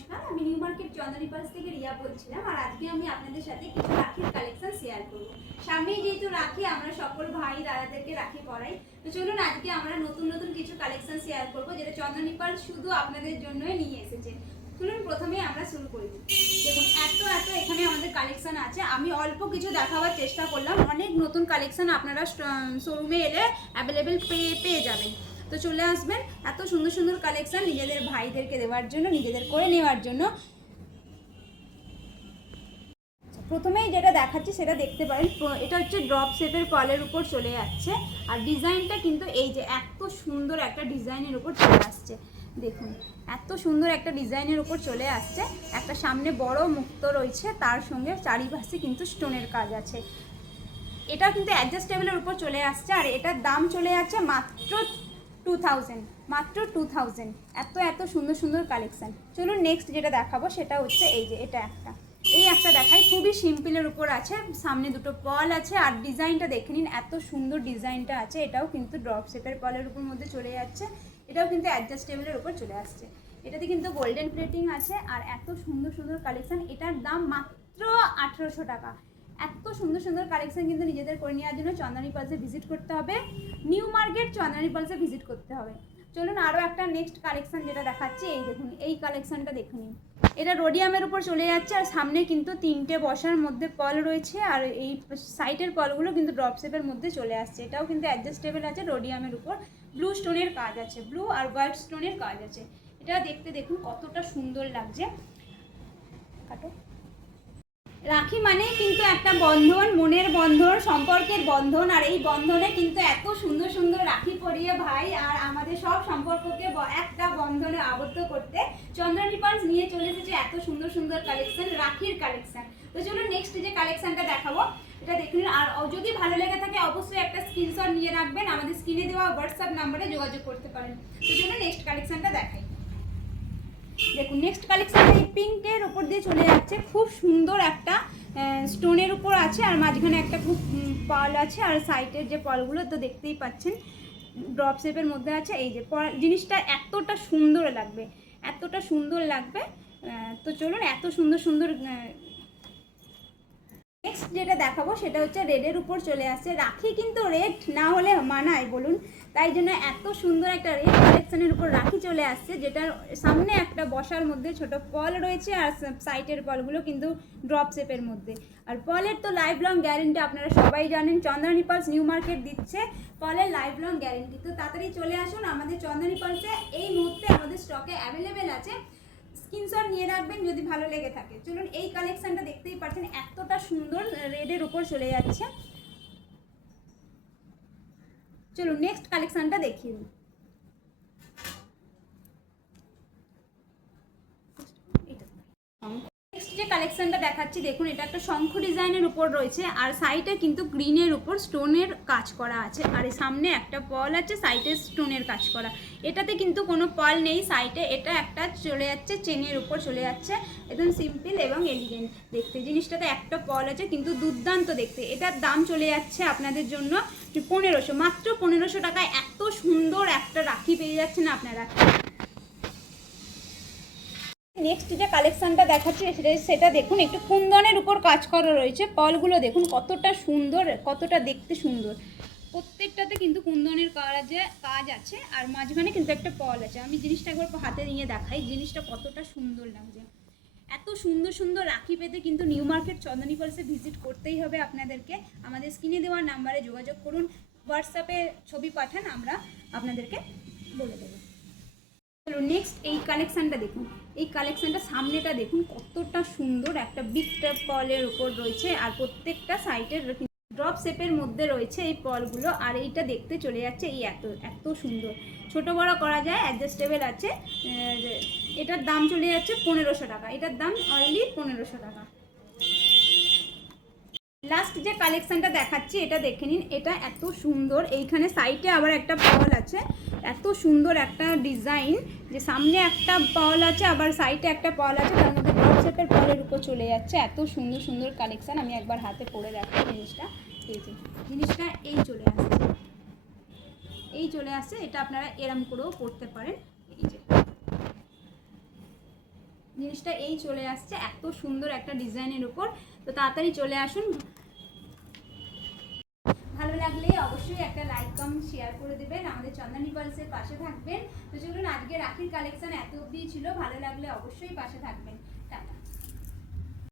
নমস্কার, আমি new market চন্দনী pulse থেকে রিয়া বলছিলাম। আর আজকে আমি আপনাদের সাথে কিছু রাখির কালেকশন শেয়ার করব। সামনেই যেহেতু রাখি, আমরা সকল ভাই দাদাদেরকে রাখি পরাই, তো চলুন আজকে আমরা নতুন নতুন কিছু কালেকশন শেয়ার করব, যেটা চন্দনী পালস শুধু আপনাদের জন্যই নিয়ে এসেছে। চলুন প্রথমে আমরা শুরু করি। দেখুন এত এখানে আমাদের কালেকশন আছে। আমি অল্প কিছু দেখাবার চেষ্টা করলাম, অনেক নতুন কালেকশন আপনারা শোরুমে এলে অ্যাভেলেবেল পেয়ে যাবেন। তো চলে আসবেন, এত সুন্দর সুন্দর কালেকশন নিজেদের ভাইদেরকে দেওয়ার জন্য, নিজেদের করে নেওয়ার জন্য। প্রথমেই যেটা দেখাচ্ছি সেটা দেখতে পারেন, এটা হচ্ছে ড্রপ শেপের পালের উপর চলে যাচ্ছে। আর ডিজাইনটা কিন্তু এই যে এত সুন্দর একটা ডিজাইনের উপর চলে আসছে। দেখুন এত সুন্দর একটা ডিজাইনের উপর চলে আসছে। একটা সামনে বড় মুক্ত রয়েছে, তার সঙ্গে চারিপাশে কিন্তু স্টোনের কাজ আছে। এটা কিন্তু অ্যাডজাস্টেবলের উপর চলে আসছে। আর এটার দাম চলে যাচ্ছে মাত্র 2000, মাত্র 2000। এত সুন্দর সুন্দর কালেকশান। চলুন নেক্সট যেটা দেখাবো সেটা হচ্ছে এই যে এটা একটা দেখাই, খুবই সিম্পলের উপর আছে। সামনে দুটো পল আছে আর ডিজাইনটা দেখে নিন, এত সুন্দর ডিজাইনটা আছে। এটাও কিন্তু ড্রপ শেপের পলের উপর মধ্যে চলে যাচ্ছে। এটাও কিন্তু অ্যাডজাস্টেবলের উপর চলে আসছে। এটাতে কিন্তু গোল্ডেন প্লেটিং আছে। আর এত সুন্দর সুন্দর কালেকশান, এটার দাম মাত্র 1800 টাকা। এত সুন্দর সুন্দর কালেকশন কিন্তু নিজেদের করে নেওয়ার জন্য চন্দনী পালসে ভিজিট করতে হবে, নিউ মার্কেট চন্দনী পালসে ভিজিট করতে হবে। চলুন আরও একটা নেক্সট কালেকশন যেটা দেখাচ্ছি, এই দেখুন এই কালেকশনটা দেখুন। এটা রোডিয়ামের উপর চলে যাচ্ছে। আর সামনে কিন্তু 3টে বসার মধ্যে পল রয়েছে। আর এই সাইডের পলগুলো কিন্তু ড্রপ শেপের মধ্যে চলে আসছে। এটাও কিন্তু অ্যাডজাস্টেবল আছে। রোডিয়ামের উপর ব্লু স্টোনের কাজ আছে, ব্লু আর হোয়াইট স্টোনের কাজ আছে। এটা দেখতে দেখুন কতটা সুন্দর লাগছে। কাটো। রাখি মানে কিন্তু একটা বন্ধন, মনের বন্ধন, সম্পর্কের বন্ধন। আর এই বন্ধনে কিন্তু এত সুন্দর সুন্দর রাখি পরিয়ে ভাই আর আমাদের সব সম্পর্ককে একটা বন্ধনে আবদ্ধ করতে চন্দনী পালস নিয়ে চলে এসেছে এত সুন্দর সুন্দর কালেকশন, রাখির কালেকশন। তো চলুন নেক্সট যে কালেকশনটা দেখাবো এটা দেখুন। আর যদি ভালো লেগে থাকে অবশ্যই একটা স্ক্রিনশট নিয়ে রাখবেন, আমাদের স্ক্রিনে দেওয়া হোয়াটসঅ্যাপ নাম্বারে যোগাযোগ করতে পারেন। তো চলুন নেক্সট কালেকশনটা দেখাই। দেখুন নেক্সট কালেকশন এই পিঙ্কের উপর দিয়ে চলে যাচ্ছে। খুব সুন্দর একটা স্টোনের উপর আছে। আর মাঝখানে একটা খুব পাল আছে। আর সাইডের যে পালগুলো তো দেখতেই পাচ্ছেন ড্রপ শেপের মধ্যে আছে। এই যে জিনিসটা এতটা সুন্দর লাগবে, এতটা সুন্দর লাগবে। তো চলুন এত সুন্দর সুন্দর নেক্সট যেটা দেখাবো সেটা হচ্ছে রেডের উপর চলে আসছে। রাখি কিন্তু রেড না হলে মানায় বলুন, তাই জন্য এত সুন্দর একটা রেড কালেকশনের উপর রাখি চলে আসছে, যেটার সামনে একটা বসার মধ্যে ছোট পল রয়েছে। আর সাইডের পলগুলো কিন্তু ড্রপ শেপের মধ্যে। আর পলের তো লাইফ লং গ্যারেন্টি আপনারা সবাই জানেন, চন্দনী পালস নিউ মার্কেট দিচ্ছে পলের লাইফ লং গ্যারেন্টি। তো তাড়াতাড়ি চলে আসুন আমাদের চন্দনী পালসে, এই মুহূর্তে আমাদের স্টকে অ্যাভেলেবেল আছে। স্ক্রিনশট নিয়ে রাখবেন যদি ভালো লেগে থাকে। চলুন এই কালেকশনটা দেখতেই পাচ্ছেন এতটা সুন্দর রেডের উপর চলে যাচ্ছে। চলুন নেক্সট কালেকশনটা দেখিয়ে দিই। নেক্সট যে কালেকশনটা দেখাচ্ছি দেখুন, এটা একটা শঙ্খ ডিজাইনের উপর রয়েছে। আর সাইডে কিন্তু গ্রিনের উপর স্টোনের কাজ করা আছে। আর সামনে একটা পল আছে, সাইডে স্টোনের কাজ করা। এটাতে কিন্তু কোনো পল নেই সাইডে, এটা একটা চলে যাচ্ছে চেনের উপর চলে যাচ্ছে। একদম সিম্পল এবং এলিগেন্ট দেখতে। জিনিসটাতে একটা পল আছে কিন্তু দুর্দান্ত দেখতে। এটার দাম চলে যাচ্ছে আপনাদের জন্য 1500, মাত্র 1500 টাকায় এত সুন্দর একটা রাখি পেয়ে যাচ্ছেন আপনারা। নেক্সট যে কালেকশনটা দেখাচ্ছি সেটা দেখুন, একটু কুন্দনের উপর কাজ করা রয়েছে। পলগুলো দেখুন কতটা সুন্দর, কতটা দেখতে সুন্দর। প্রত্যেকটাতে কিন্তু কুন্দনের কাজ আছে। আর মাঝখানে কিন্তু একটা পল আছে। আমি জিনিসটা একবার হাতে নিয়ে দেখাই, জিনিসটা কতটা সুন্দর লাগছে। এত সুন্দর সুন্দর রাখি পেতে কিন্তু নিউ মার্কেট চন্দনী পালসে ভিজিট করতেই হবে আপনাদেরকে। আমাদের স্ক্রিনে দেওয়া নাম্বারে যোগাযোগ করুন, হোয়াটসঅ্যাপে ছবি পাঠান, আমরা আপনাদেরকে বলে দেবো। চলো নেক্সট এই কালেকশনটা দেখুন। এই কালেকশনটা সামনেটা দেখুন কতটা সুন্দর, একটা বিগ পলের উপর রয়েছে। আর প্রত্যেকটা সাইডের ড্রপ শেপের মধ্যে রয়েছে এই পলগুলো। আর এইটা দেখতে চলে যাচ্ছে এই এত সুন্দর, ছোট বড় করা যায়, অ্যাডজাস্টেবল আছে। এটার দাম চলে যাচ্ছে 1500 টাকা। এটার দাম অনলি 1500 টাকা। লাস্ট যে কালেকশনটা দেখাচ্ছি এটা দেখে নিন, এটা এত সুন্দর। এইখানে সাইডে আবার একটা পল আছে, এত সুন্দর একটা ডিজাইন, যে সামনে একটা পল আছে আবার সাইডে একটা পল আছে, তার মধ্যে ড্রপ শেপের পলের উপর চলে যাচ্ছে। এত সুন্দর সুন্দর কালেকশন। আমি একবার হাতে পরে রাখছি জিনিসটা। এই যে জিনিসটা এই চলে আসছে। এটা আপনারা এরম করেও করতে পারেন। এই যে জিনিসটা এই চলে আসছে এত সুন্দর একটা ডিজাইনের উপর। তো তাড়াতাড়ি চলে আসুন। ভালো লাগলে অবশ্যই একটা লাইক কমেন্ট শেয়ার করে দেবেন, আমাদের চন্দনী পালসের পাশে থাকবেন। তো চলুন, আজকে রাখির কালেকশন এত অবধি ছিল, ভালো লাগলে অবশ্যই পাশে থাকবেন। টাটা।